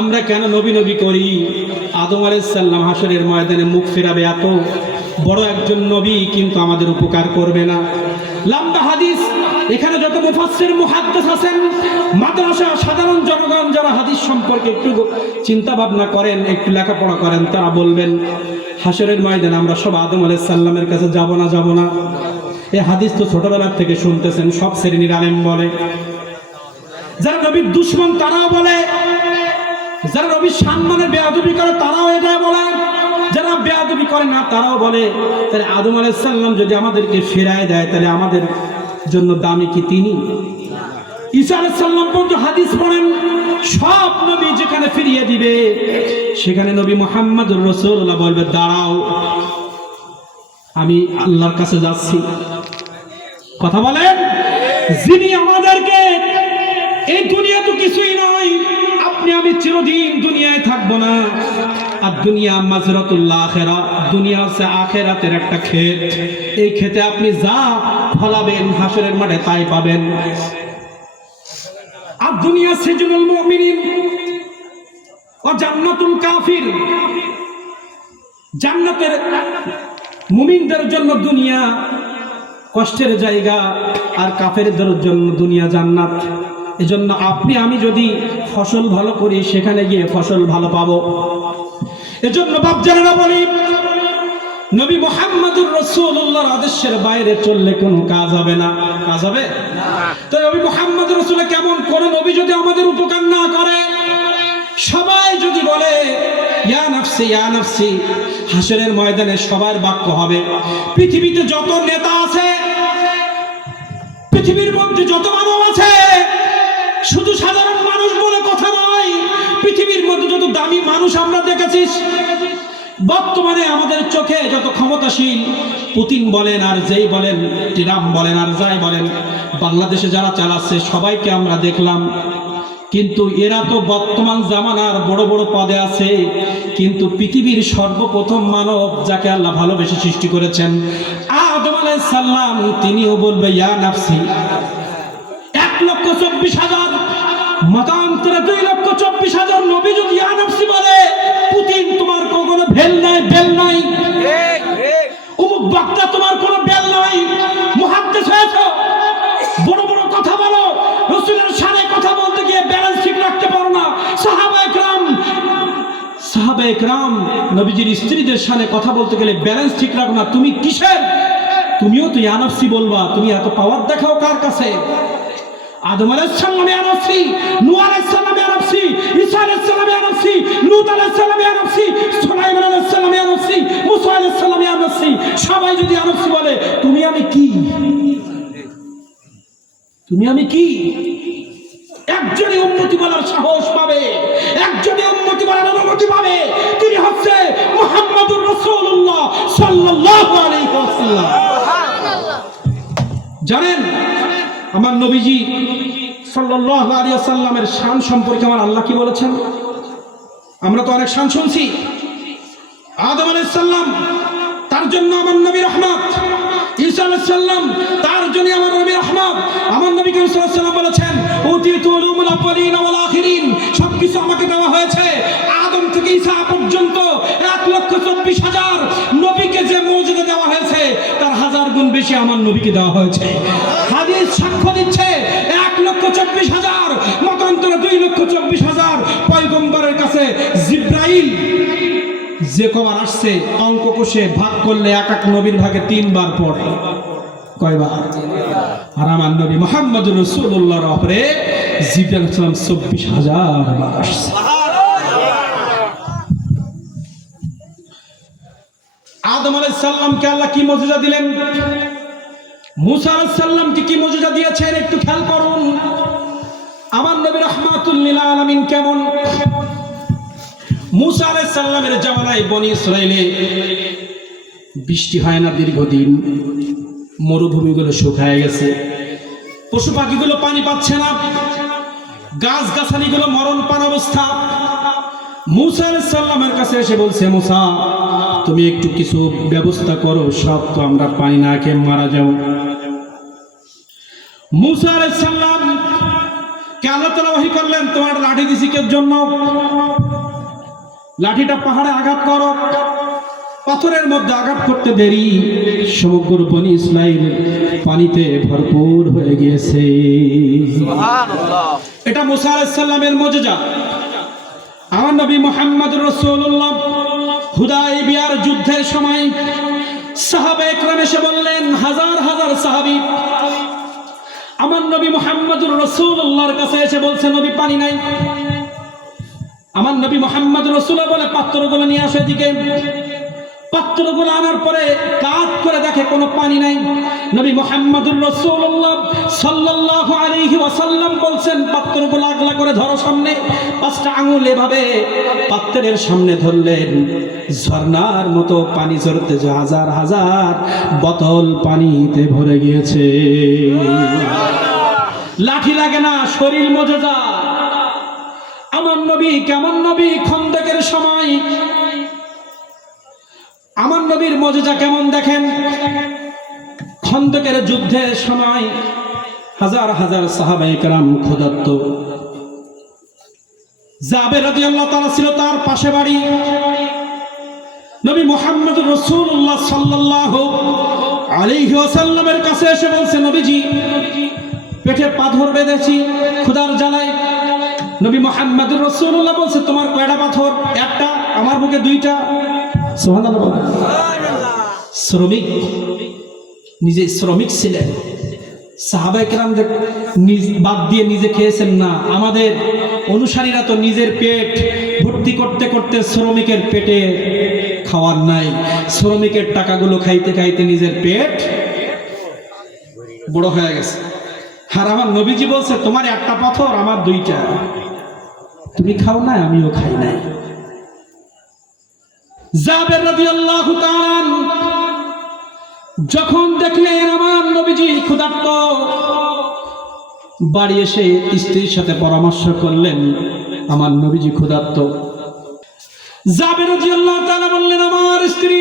আমরা কেন নবী নবী করি? আদম আলাইহিস সালাম হাসরের ময়দানে মুখ ফেরাবে, এত বড় একজন নবী কিন্তু আমাদের উপকার করবে না। লম্বা হাদিস, এখানে যত মুফাসসির মুহাদ্দিস আছেন, মাদ্রাসা সাধারণ জনগণ যারা হাদিস সম্পর্কে একটু চিন্তা ভাবনা করেন, একটু লেখাপড়া করেন, তারা বলবেন হাসরের ময়দানে আমরা সব আদম আলাইহিস সালামের কাছে যাব না? এই হাদিস তো ছোটবেলার থেকে শুনতেছেন, সব শ্রেণীর আলেম বলে। যারা নবীর দুশমন তারাও বলে, যারা নবীর সম্মানের বেয়াদবি করে তারাও এটা বলে, যারা বেয়াদবি করে না তারাও বলে। তাহলে আদম আলাইহিস সালাম যদি আমাদেরকে ফেরায় দেয়, তাহলে আমাদের জন্য দামি কি তিনি? ঈসা আলাইহিস সালাম পর্যন্ত হাদিস পড়েন, সব নবী যেখানে ফিরিয়ে দিবে সেখানে নবী মুহাম্মদুর রাসূলুল্লাহ বলবে দাঁড়াও, আমি আল্লাহর কাছে যাচ্ছি। কথা বলেন, যিনি আমাদেরকে, এই দুনিয়া তো কিছুই নয়, আপনি আমি চিরদিন দুনিয়ায় থাকবো না। আর দুনিয়া মাজরাতুল আখিরা, দুনিয়া হচ্ছে আখিরাতের একটা ক্ষেত। এই ক্ষেতে আপনি যা ফলাবেন হাসরের মাঠে তাই পাবেন। আর দুনিয়া সিজনুল মুমিনিন ও জান্নাতুল কাফির, জান্নাতের মুমিনদের জন্য দুনিয়া কষ্টের জায়গা, আর কাফেরদের জন্য দুনিয়া জান্নাত। এজন্য আপনি আমি যদি ফসল ভালো করি, সেখানে গিয়ে ফসল ভালো পাবো। এজন্য বাপজানেরা বলি, নবী মুহাম্মদুর রাসূলুল্লাহর আদেশের বাইরে চললে কোনো কাজ হবে না। কাজ হবে না। তো নবী মুহাম্মদুর রাসূল কেমন কোন নবী যদি আমাদের উপকার না করে, সবাই যদি বলে ইয়া নাফসি ইয়া নাফসি, হাসরের ময়দানে সবার বাক্য হবে। পৃথিবীতে যত নেতা আছে, পৃথিবীর মধ্যে যত মানব আছে, শুধু সাধারণ মানুষ বলে কথা নয়, পৃথিবীর মধ্যে যত দামি মানুষ আমরা দেখেছি, বর্তমানে আমাদের চোখে যত ক্ষমতাশীল, পুতিন বলেন আর যেই বলেন, ট্রাম্প বলেন আর যাই বলেন, বাংলাদেশে যারা চালাচ্ছে সবাইকে আমরা দেখলাম। কিন্তু এরা তো বর্তমান জামানার বড় বড় পদে আছে, কিন্তু পৃথিবীর সর্বপ্রথম মানব যাকে আল্লাহ ভালোবেসে সৃষ্টি করেছেন আদম আলাইহিস সালাম, তিনিও বলবে ইয়া নাফসি। 1,24,000 মতান্তরে 2,24,000 নবী যদি ইয়া নাফসি বলে, পুতিন তোমার কোনো বেল নাই, বেল নাই। অমুক বক্তা তোমার কোনো বেল নাই। মুহাদ্দিস হয়েছে, বড় বড় কথা বলো, রাসূলের শানে কথা বলতে গিয়ে ব্যালেন্স ঠিক রাখতে পারো না। সাহাবায়ে কেরাম নবীজির স্ত্রীদের শানে কথা বলতে গেলে ব্যালেন্স ঠিক রাখো না। তুমি কিসের? তুমিও তো ইয়া নাফসি বলবা। তুমি এত পাওয়ার দেখাও কার কাছে? আদম আলাইহিস সালাম ইয়া নাফসি, নূহ আলাইহিস সালাম ইয়া নাফসি, ঈসা আলাইহিস সালাম ইয়া নাফসি, লূত আলাইহিস সালাম ইয়া নাফসি, সুলাইমান আলাইহিস সালাম ইয়া নাফসি, মুসা আলাইহিস সালাম ইয়া নাফসি। সবাই যদি ইয়া নাফসি বলে, তুমি আমি কি? তুমি আমি কি? একজনই উম্মতি বলার সাহস পাবে, একজনই উম্মতি বলার অনুমতি পাবে, তিনি হচ্ছে মুহাম্মদুর রাসূলুল্লাহ সাল্লাল্লাহু আলাইহি ওয়াসাল্লাম। জানেন আমার নবীজি সাল্লাল্লাহু আলাইহি ওয়াসাল্লামের শান সম্পর্কে আমার আল্লাহ কি বলেছেন? আমরা তো অনেক শান শুনছি। আদম আলাইহিস সালাম, তার জন্য আমার নবী রহমত। ঈসা আলাইহিস সালাম, তার জন্য আমার নবী রহমত। আমার নবী সাল্লাল্লাহু আলাইহি ওয়াসাল্লাম বলেছেন, উতিতু উলুমুল আউয়ালিন ওয়াল আখিরিন, সবকিছু আমাকে দেওয়া হয়েছে। আদম থেকে ঈসা পর্যন্ত 1,24,000 নবীকে যে মর্যাদা দেওয়া হয়েছে, তার 1000 গুণ বেশি আমার নবীকে দেওয়া হয়েছে। হাদিস সাক্ষ্য দিচ্ছে 1,24,000 মতান্তরে 2,24,000 পয়গম্বরের কাছে জিবরাইল যে কবার আসছে, অঙ্ক কষে ভাগ করলে এক এক নবীর ভাগে 3 বার পড়ে। কয়বার? আর আমার নবী মুহাম্মদুর রাসূলুল্লাহর উপরে জিবরাইল সালাম 24,000 বার আসছে। আদম আলাইহিস সালামকে আল্লাহ কি মর্যাদা দিলেন, মুসা আলাইহিস সালামকে কি মর্যাদা দিয়েছেন, একটু খেয়াল করুন। আমার নবী রাহমাতুল লিল আলামিন কেমন? মুসা আলাইহিস সালামের জামানায় বনি ইসরাইলে বৃষ্টি হয় না দীর্ঘদিন, মরুভূমিগুলো শুকিয়ে গেছে, পশু পাখিগুলো পানি পাচ্ছে না, গাছ গাছালিগুলো মরণপান অবস্থা। মুসা আলাইহিস সালামের কাছে এসে বলছে, মুসা তুমি একটু কিছু ব্যবস্থা করো, সব তো আমরা পানি না খেয়ে মারা যাব। মুসা আলাইহিস সালাম আল্লাহ তাআলা ওহী করলেন, তোমার লাঠি দিছি কের জন্য? লাঠিটা পাহাড়ে আঘাত করো। পাথরের মধ্যে আঘাত করতে দেরি, সমগ্র বনি ইসরাইল পানিতে ভরপুর হয়ে গিয়েছে। সুবহানাল্লাহ। এটা মুসা আলাইহিস সালামের মুজিজা। আমার নবী মুহাম্মদুর রাসূলুল্লাহ হুদায়বিয়ার যুদ্ধের সময় সাহাবায়ে কেরাম এসে বললেন, হাজার হাজার সাহাবী আমার নবী মুহাম্মদুর রাসূলুল্লাহর কাছে এসে বলছে, নবী পানি নাই। আমার নবী মুহাম্মদুর রাসূলুল্লাহ বলে, পাত্রগুলো নিয়ে আসো এদিকে। পাত্রগুলো আনার পরে কাত করে দেখে কোনো পানি নাই। নবী মুহাম্মদুর রাসূলুল্লাহ সাল্লাল্লাহু আলাইহি ওয়াসাল্লাম বলছেন, পাত্রগুলো আগলা করে ধরো সামনে। 5টা আঙুল এভাবে পাত্রের সামনে ধরলেন, ঝর্ণার মতো পানি ঝরতে হাজার হাজার বোতল পানিতে ভরে গিয়েছে। লাঠি লাগে না, শরীর মুজিজা। আমার নবী কেমন নবী? খন্দকের সময় আমার নবীর মুজিজা কেমন দেখেন। খন্দকের যুদ্ধের সময় হাজার হাজার সাহাবায়ে কেরাম ক্ষুধার্ত। জাবের রাদিয়াল্লাহু তাআলা ছিল তার পাশে বাড়ি। নবী মুহাম্মদুর রাসূলুল্লাহ সাল্লাল্লাহু আলাইহি ওয়াসাল্লামের কাছে এসে বলছে, নবীজি পেটে পাথর বেঁধেছি ক্ষুধার জ্বালায়। নবী মুহাম্মদুর রাসূলুল্লাহ বলছে, তোমার কয়টা পাথর? একটা। আমার বুকে 2টা। সুবহানাল্লাহ। শ্রমিক, নিজে শ্রমিক ছিলেন। সাহাবায়ে কেরামদের বাদ দিয়ে নিজে খেয়েছেন না। আমাদের অনুসারীরা তো নিজের পেট ভর্তি করতে করতে শ্রমিকের পেটে খাওয়ার নাই। শ্রমিকের টাকাগুলো খাইতে খাইতে নিজের পেট বড় হয়ে গেছে। আর আমার নবীজি বলছে, তোমার একটা পাথর, আমার 2টা। তুমি খাও না, আমিও খাই নাই। জাবের রাদিয়াল্লাহু তাআলা যখন দেখলেন আমার নবীজি ক্ষুধার্ত, বাড়ি এসে স্ত্রীর সাথে পরামর্শ করলেন, আমার নবীজি ক্ষুধার্ত। জাবের রাদিয়াল্লাহু তাআলা বললেন, আমার স্ত্রী,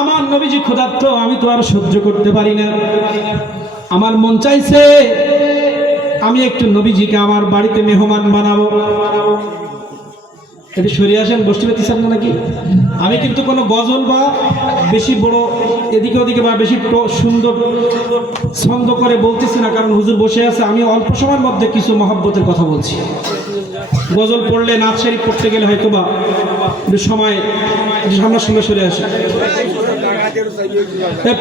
আমার নবীজি ক্ষুধার্ত, আমি তো আর সহ্য করতে পারি না। আমার মন চাইছে আমি একটু নবীজিকে আমার বাড়িতে মেহমান বানাবো। একটু সরে আসেন, বসতে পারতেছেন না নাকি? আমি কিন্তু কোনো গজল বা বেশি বড় এদিকে ওদিকে বা বেশি সুন্দর ছন্দ করে বলতেছি না, কারণ হুজুর বসে আছে। আমি অল্প সময়ের মধ্যে কিছু মহব্বতের কথা বলছি। গজল পড়লে, নাচ শরীফ পড়তে গেলে হয়তো বা একটু সময় সামনাসামনি সরে আসে।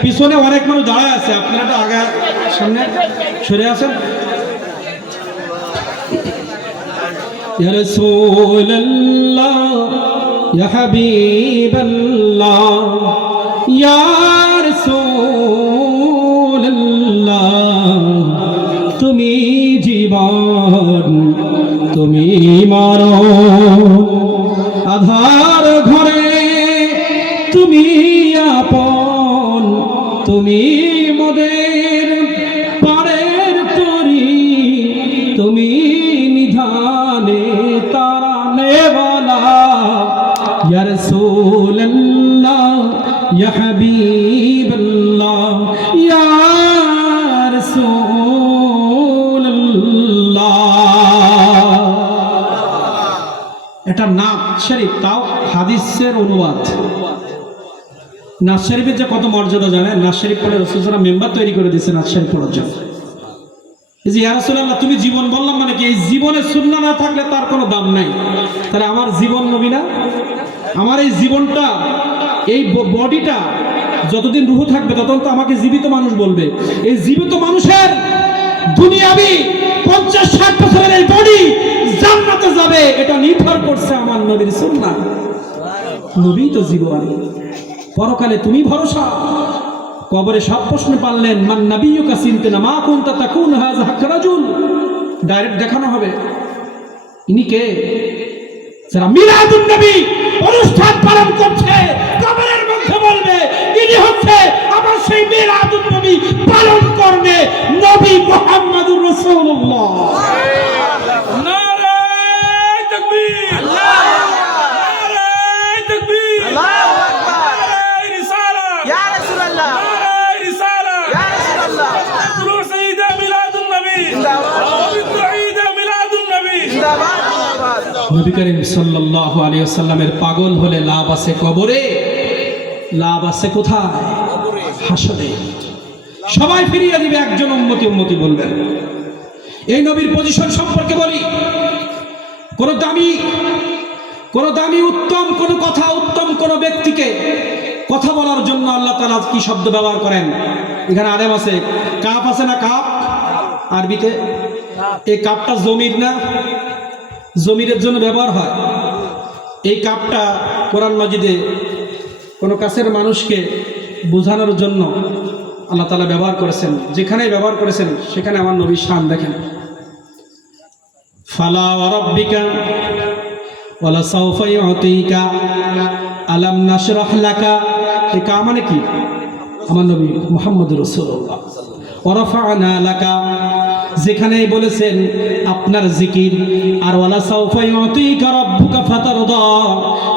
পিছনে অনেক মানুষ দাঁড়ায় আছে, আপনারা তো আগে সামনে সরে আসেন। ইয়া রাসূলুল্লাহ, ইয়া হাবিবাল্লাহ, ইয়া রাসূলুল্লাহ, তুমি জীবন, তুমি মরণ, আধার ঘরে তুমি আপন, তুমি মোদের পারের তরি, তুমি নিধানে তারানে ওয়ালা। ইয়া রাসূলুল্লাহ, ইয়া হাবিবাল্লাহ, ইয়া রাসূলুল্লাহ। এটা নাত শরীফ, তাও হাদিসের অনুবাদ। নাত শরীফের যে কত মর্যাদা জানেন? নাত শরীফ পড়ে রাসূল সাল্লাল্লাহু আলাইহি ওয়াসাল্লাম মেম্বার তৈরি করে দিয়েছেন নাত শরীফ পড়ার জন্য। এই যে ইয়া রাসূলুল্লাহ, তুমি জীবন বললাম মানে কি? এই জীবনে সুন্নাহ না থাকলে তার কোনো দাম নাই। তাহলে আমার জীবন নবী না? আমার এই জীবনটা, এই বডিটা যতদিন রূহ থাকবে ততদিন তো আমাকে জীবিত মানুষ বলবে। এই জীবিত মানুষের দুনিয়াবি 50-60 বছরের এই বডি জান্নাতে যাবে, এটা নির্ভর করছে আমার নবীর সুন্নাহ। নবী তো জীবন, পরকালে তুমি ভরসা। কবরে সব প্রশ্ন পারলেন, মান নাবিয়্যুকা চিনতে না, মা কুনতা তাকুন হাযা রাজুল। ডাইরেক্ট দেখানো হবে ইনি কে। যারা মিলাদুন নবী অনুষ্ঠান পালন করছে, কবরের মধ্যে বলবে ইনি হচ্ছে আমার সেই মিলাদুন নবী পালন করবে নবী মুহাম্মদুর রাসূলুল্লাহ। নারে তাকবীর, আল্লাহু আকবার, নারে তাকবীর, আল্লাহু আকবার, নারে রিসালাত, ইয়া রাসূলুল্লাহ, নারে রিসালাত, ইয়া রাসূলুল্লাহ। সাইয়্যিদা মিলাদুন নবী জিন্দাবাদ, নবী করিম সাল্লাল্লাহু আলাইহি ওয়াসাল্লামের পাগল হলে লাভ আছে কবরে, লাভ আছে কোথায়? হাসরে। সবাই ফিরিয়ে দিবে, একজন উম্মতি উম্মতি বলবেন। এই নবীর পজিশন সম্পর্কে বলি, কোন দামি উত্তম কোন কথা, উত্তম কোন ব্যক্তিকে কথা বলার জন্য আল্লাহ তাআলা কি শব্দ ব্যবহার করেন? এখানে আলেম আছে, কাপ আছে না? কাপ আরবিতে এই কাপটা জমির না, জমিরের জন্য ব্যবহার হয়। এই কাপটা কোরআন মাজিদে কোনো কাছের মানুষকে বোঝানোর জন্য আল্লাহ তাআলা ব্যবহার করেছেন। যেখানেই ব্যবহার করেছেন সেখানে আমার নবীর শান দেখেন। ফালা ওয়া রাব্বিকা ওয়ালা সাওফা ইউতিকা আলাম নাশরাহ লাকা। এই কা মানে কি? আমার নবী মুহাম্মদুর রাসূলুল্লাহ। ওয়া রাফা'না লাকা, যেখানেই বলেছেন আপনার জিকির। আর ওয়ালা সাওফা ইউতিকা রাব্বুকা ফাতারদা,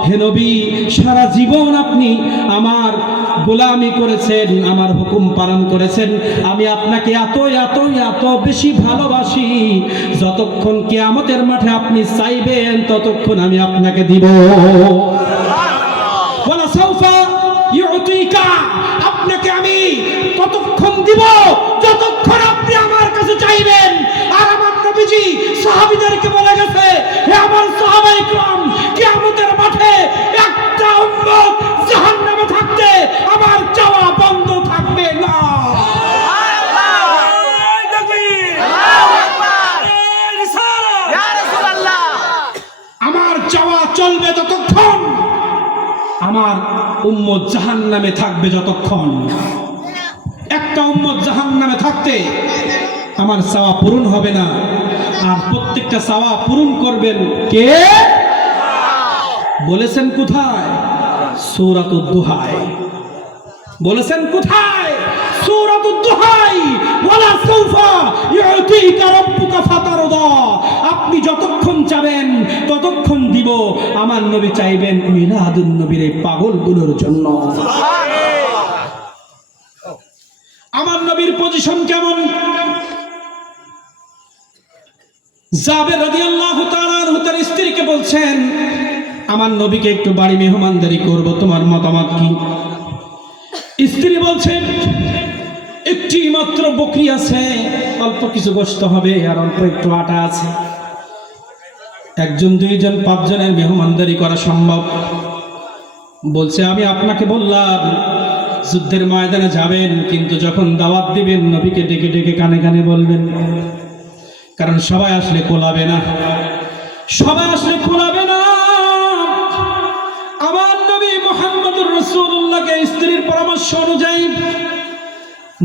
হে নবী সারা জীবন আপনি আমার গোলামি করেছেন, আমার হুকুম পালন করেছেন, আমি আপনাকে এত এত এত বেশি ভালোবাসি, যতক্ষণ কিয়ামতের মাঠে আপনি চাইবেন ততক্ষণ আমি আপনাকে দিব। ওয়ালা সাওফা ইউতিকা, আপনাকে আমি ততক্ষণ দিব যতক্ষণ আপনি আমার কাছে চাইবেন। আর আমার নবীজি সাহাবীদেরকে বলে গেছে, হে আমার সাহাবায়ে কিরাম, কিয়ামতের মাঠে একটা উম্মত জাহান্নামে থাকতে আমার চাওয়া বন্ধ থাকবে না। আমার চাওয়া চলবে ততক্ষণ, আমার উম্মত জাহান্নামে থাকবে যতক্ষণ। একটা উম্মত জাহান্নামে থাকতে আমার চাওয়া পূরণ হবে না। আর প্রত্যেকটা চাওয়া পূরণ করবেন কে? বলেছেন কোথায়? সূরাতুদ দুহায়। বলেছেন কোথায়? সূরাতুদ দুহায়। ওয়ালা সাওফা ইউতিকা রাব্বুকা ফাতারদা, আপনি যতক্ষণ চাবেন ততক্ষণ দিব। আমার নবী চাইবেন মিলাদুন নবীর এই পাগলগুলোর জন্য। আমার নবীর পজিশন কেমন? জাবের রাদিয়াল্লাহু তাআলা আনহু তার স্ত্রীকে বলছেন, আমার নবীকে একটু বাড়ি মেহমানদারি করব, তোমার মতামত কি? স্ত্রী বলছেন, একটি মাত্র বকরি আছে, অল্প কিছু গোশত হবে আর অল্প একটু আটা আছে, একজন দুইজন পাঁচজনের মেহমানদারি করা সম্ভব। বলছে, আমি আপনাকে বললাম যুদ্ধের ময়দানে যাবেন, কিন্তু যখন দাওয়াত দিবেন নবীকে ডেকে ডেকে কানে কানে বলবেন, কারণ সবাই আসলে কোলাবে না, সবাই আসলে কোলাবে না। আমার নবী মুহাম্মদুর রাসূলুল্লাহকে স্ত্রীর পরামর্শ অনুযায়ী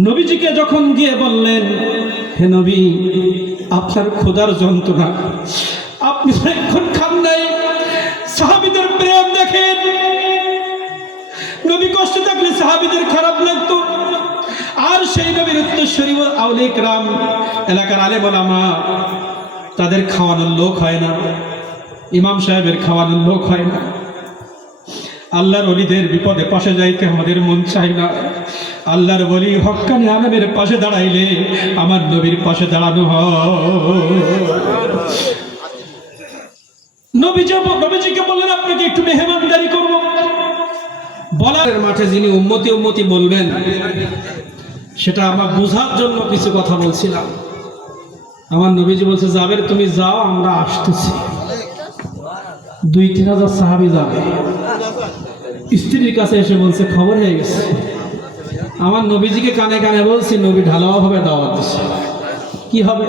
নবীজিকে যখন গিয়ে বললেন, হে নবী আপনার ক্ষুধার যন্ত্রণা, আপনি এখন খান নাই। সাহাবীদের প্রেম দেখেন, নবী কষ্ট থাকলে সাহাবীদের খারাপ লাগতো। আর সেই নবীর উত্তরসূরি আউলিয়া কিরাম, এলাকার আলেম ওলামা, তাদের খাওয়ানোর লোক হয় না, ইমাম সাহেবের খাওয়ানোর লোক হয় না। আল্লাহর ওলিদের বিপদে পাশে যাইতে আমাদের মন চায় না। আল্লাহর ওলি হক্কানি আলেমের পাশে দাঁড়াইলে আমার নবীর পাশে দাঁড়ানো হয়। নবীজিকে বললেন, আপনাকে একটু মেহমানদারি করব। বলার মাঠে যিনি উম্মতি উম্মতি বলবেন, সেটা আমার বোঝার জন্য কিছু কথা বলছিলাম। আমার নবীজি বলছে, জাবের তুমি যাও, আমরা আসতেছি। 2-3 হাজার সাহাবী যাবে। স্ত্রীর কাছে এসে বলছে, খবর হয়ে গেছে। আমার নবীজিকে কানে কানে বলছি, নবী ঢালাও হবে দাওয়াত দিচ্ছে। কি হবে?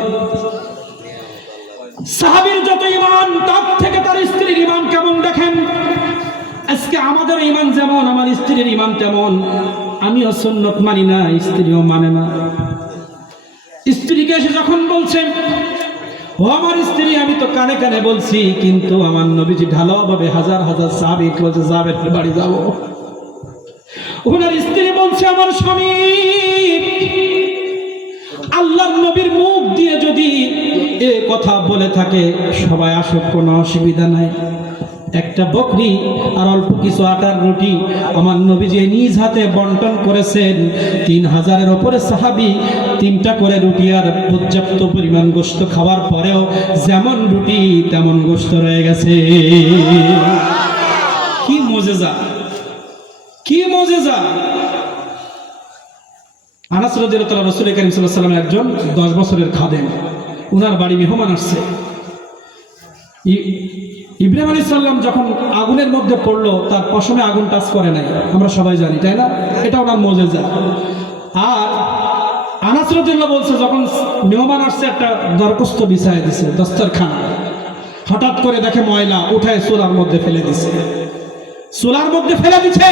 সাহাবীর যত ঈমান, তার থেকে তার স্ত্রীর ঈমান কেমন দেখেন। আজকে আমাদের ঈমান যেমন, আমার স্ত্রীর ঈমান তেমন। আমিও সুন্নাত মানি না, স্ত্রীও মানে না। স্ত্রীকে এসে যখন বলছেন, ও আমার স্ত্রী, আমি তো কানে কানে বলছি, কিন্তু আমার নবীজি ঢালাও ভাবে হাজার হাজার সাহাবী বলছে, জাবের বাড়ি যাব। ওনার স্ত্রী বলছে, আমার স্বামী, আল্লাহর নবীর মুখ দিয়ে যদি এ কথা বলে থাকে, সবাই আসুক, কোনো অসুবিধা নাই। একটা বকরি আর অল্প কিছু আটার রুটি আমার নবীজি নিজ হাতে বন্টন করেছেন। 3000-এর ওপরে সাহাবী 3টা করে রুটি আর পর্যাপ্ত পরিমাণ গোশত খাওয়ার পরেও যেমন রুটি তেমন গোশত রয়ে গেছে। কি মুজিজা, কি মুজিজা! আনাস রাদিয়াল্লাহু তাআলা রাসূল কারীম সাল্লাল্লাহু আলাইহি ওয়াসাল্লামের একজন 10 বছরের খাদেম, ওনার বাড়ি মেহমান আসছে। ইব্রাহিম আলাইহিস সালাম যখন আগুনের মধ্যে পড়লো, তার পশমে আগুন টাচ করে নাই, আমরা সবাই জানি, তাই না? এটা ওনার মুজিজা। আর আনাস রাদিয়াল্লাহু বলছে, যখন মেহমান আসছে একটা দরকস্ত বিছায় দিছে দস্তরখানা, হঠাৎ করে দেখে ময়লা, উঠায় চুলার মধ্যে ফেলে দিছে, চুলার মধ্যে ফেলে দিছে।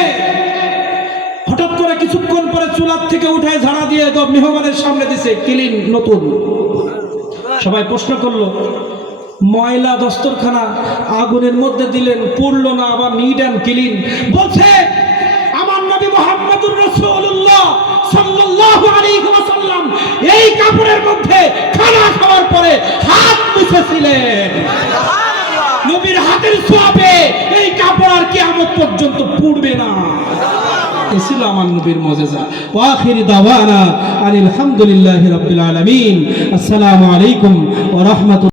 হঠাৎ করে কিছুক্ষণ পরে চুলার থেকে উঠায় ঝাড়া দিয়ে মেহমানের সামনে দিছে, ক্লিন নতুন। সবাই প্রশ্ন করলো, ময়লা দস্তরখানা আগুনের মধ্যে দিলেন, পুড়লো না, আবার নিট অ্যান্ড ক্লিন। বলছে আমার নবী মুহাম্মদুর রাসূলুল্লাহ সাল্লাল্লাহু আলাইহি ওয়াসাল্লাম এই কাপড়ের মধ্যে খানা খাওয়ার পরে হাত মুছেছিলেন। নবীর হাতের ছোঁয়াবে এই কাপড় আর কিয়ামত পর্যন্ত পুড়বে না। এ ছিল আমার নবীর মুজিজা। ওয়া আখিরি দাওয়ানা আলহামদুলিল্লাহি রাব্বিল আলামিন। আসসালামু আলাইকুম ওয়া রাহমাতুল্লাহ।